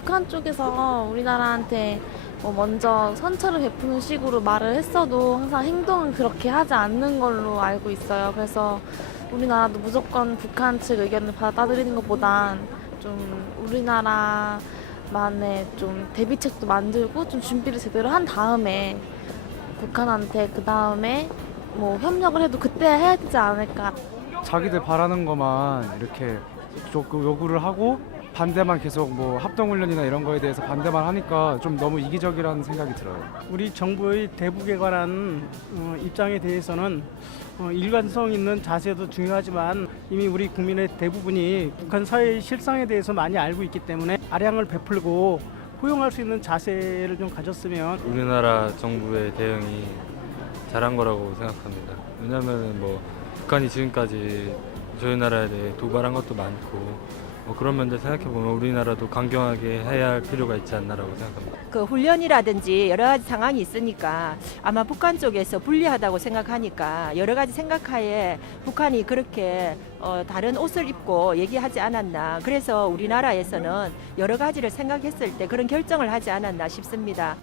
북한 쪽에서 우리나라한테 뭐 먼저 선처를 베푸는 식으로 말을 했어도 항상 행동은 그렇게 하지 않는 걸로 알고 있어요. 그래서 우리나라도 무조건 북한 측 의견을 받아들이는 것보단 좀 우리나라만의 좀 대비책도 만들고 좀 준비를 제대로 한 다음에 북한한테 그 다음에 뭐 협력을 해도 그때 해야 되지 않을까. 자기들 바라는 것만 이렇게 조- 요구를 하고 반대만 계속 뭐 합동훈련이나 이런 거에 대해서 반대만 하니까 좀 너무 이기적이라는 생각이 들어요. 우리 정부의 대북에 관한 어, 입장에 대해서는 어, 일관성 있는 자세도 중요하지만 이미 우리 국민의 대부분이 북한 사회의 실상에 대해서 많이 알고 있기 때문에 아량을 베풀고 포용할 수 있는 자세를 좀 가졌으면 우리나라 정부의 대응이 잘한 거라고 생각합니다. 왜냐하면 뭐 북한이 지금까지 저희 나라에 대해 도발한 것도 많고 뭐 그런 면들 생각해 보면 우리나라도 강경하게 해야 할 필요가 있지 않나라고 생각합니다. 그 훈련이라든지 여러 가지 상황이 있으니까 아마 북한 쪽에서 불리하다고 생각하니까 여러 가지 생각하에 북한이 그렇게 어, 다른 옷을 입고 얘기하지 않았나. 그래서 우리나라에서는 여러 가지를 생각했을 때 그런 결정을 하지 않았나 싶습니다.